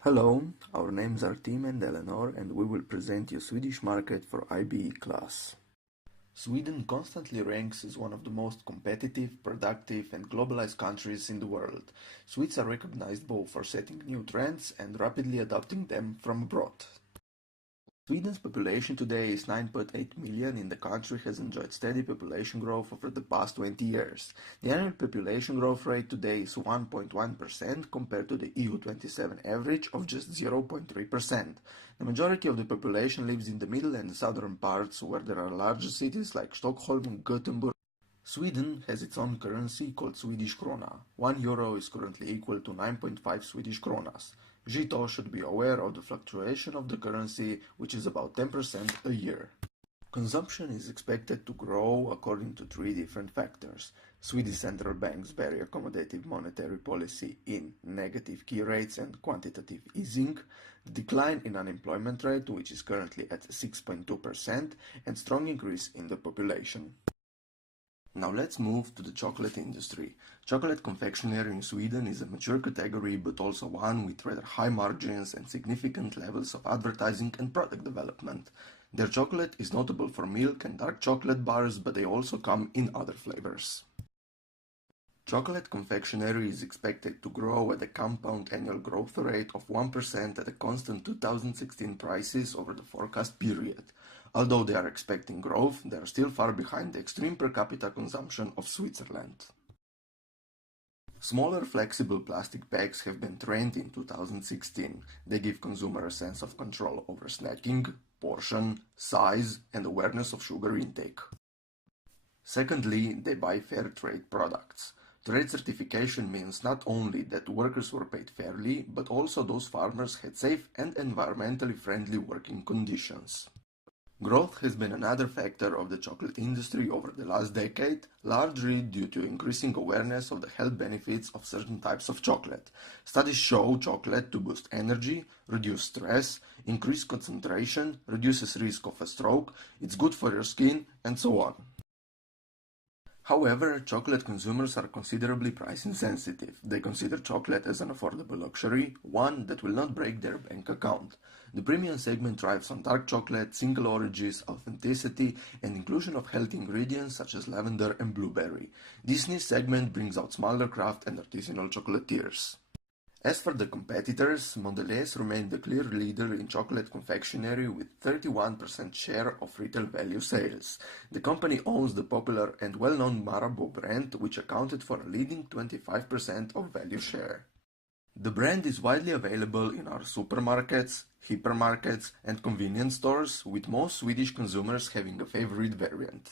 Hello, our names are Tim and Eleanor, and we will present you Swedish market for IBE class. Sweden constantly ranks as one of the most competitive, productive, and globalized countries in the world. Swedes are recognized both for setting new trends and rapidly adopting them from abroad. Sweden's population today is 9.8 million and the country has enjoyed steady population growth over the past 20 years. The annual population growth rate today is 1.1% compared to the EU27 average of just 0.3%. The majority of the population lives in the middle and southern parts where there are larger cities like Stockholm and Gothenburg. Sweden has its own currency called Swedish krona. 1 euro is currently equal to 9.5 Swedish kronas. Zito should be aware of the fluctuation of the currency, which is about 10% a year. Consumption is expected to grow according to three different factors. Swedish central bank's very accommodative monetary policy in negative key rates and quantitative easing, the decline in unemployment rate, which is currently at 6.2%, and strong increase in the population. Now let's move to the chocolate industry. Chocolate confectionery in Sweden is a mature category, but also one with rather high margins and significant levels of advertising and product development. Their chocolate is notable for milk and dark chocolate bars, but they also come in other flavors. Chocolate confectionery is expected to grow at a compound annual growth rate of 1% at a constant 2016 prices over the forecast period. Although they are expecting growth, they are still far behind the extreme per capita consumption of Switzerland. Smaller flexible plastic bags have been trend in 2016. They give consumers a sense of control over snacking, portion, size, and awareness of sugar intake. Secondly, they buy fair trade products. Trade certification means not only that workers were paid fairly, but also those farmers had safe and environmentally friendly working conditions. Growth has been another factor of the chocolate industry over the last decade, largely due to increasing awareness of the health benefits of certain types of chocolate. Studies show chocolate to boost energy, reduce stress, increase concentration, reduces risk of a stroke, it's good for your skin, and so on. However, chocolate consumers are considerably price insensitive. They consider chocolate as an affordable luxury, one that will not break their bank account. The premium segment thrives on dark chocolate, single origins, authenticity, and inclusion of healthy ingredients such as lavender and blueberry. This niche segment brings out smaller craft and artisanal chocolatiers. As for the competitors, Mondelez remained the clear leader in chocolate confectionery with 31% share of retail value sales. The company owns the popular and well-known Marabou brand, which accounted for a leading 25% of value share. The brand is widely available in our supermarkets, hypermarkets, and convenience stores, with most Swedish consumers having a favorite variant.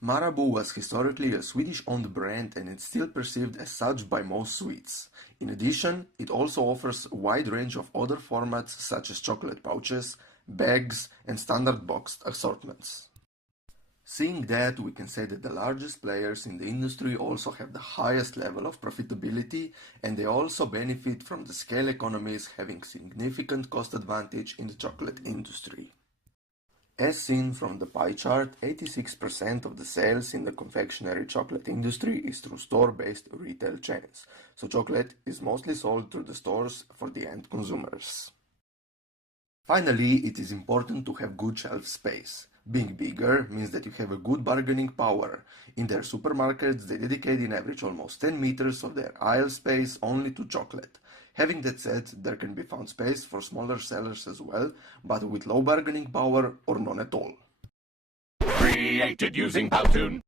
Marabou was historically a Swedish-owned brand and it's still perceived as such by most Swedes. In addition, it also offers a wide range of other formats such as chocolate pouches, bags, and standard boxed assortments. Seeing that, we can say that the largest players in the industry also have the highest level of profitability and they also benefit from the scale economies having significant cost advantage in the chocolate industry. As seen from the pie chart, 86% of the sales in the confectionery chocolate industry is through store-based retail chains, so chocolate is mostly sold through the stores for the end consumers. Finally, it is important to have good shelf space. Being bigger means that you have a good bargaining power. In their supermarkets, they dedicate in average almost 10 meters of their aisle space only to chocolate. Having that said, there can be found space for smaller sellers as well, but with low bargaining power or none at all. Created using Powtoon.